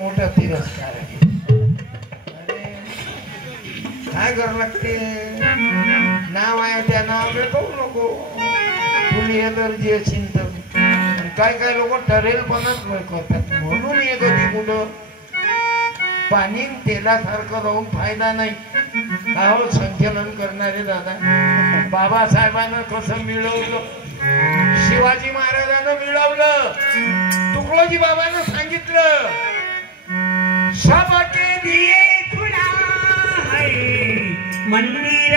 मोठा तिरस्कार आहे. अरे काय करावं लागते, नाव आहे त्या नावाकडे पाहू नको. तुम्ही एलर्जी असेल तर काय काय लोक ठरेलपणाच करतात. म्हणून हे कधी कुठं पाणी तेलासारखं राहून फायदा नाही. हो संचलन करणारे दादा, बाबासाहेबांना कसं मिळवलं, शिवाजी महाराजांना मिळवलं, तुकडोजी बाबांना सांगितलं सबके दिए खुदा है मंदिर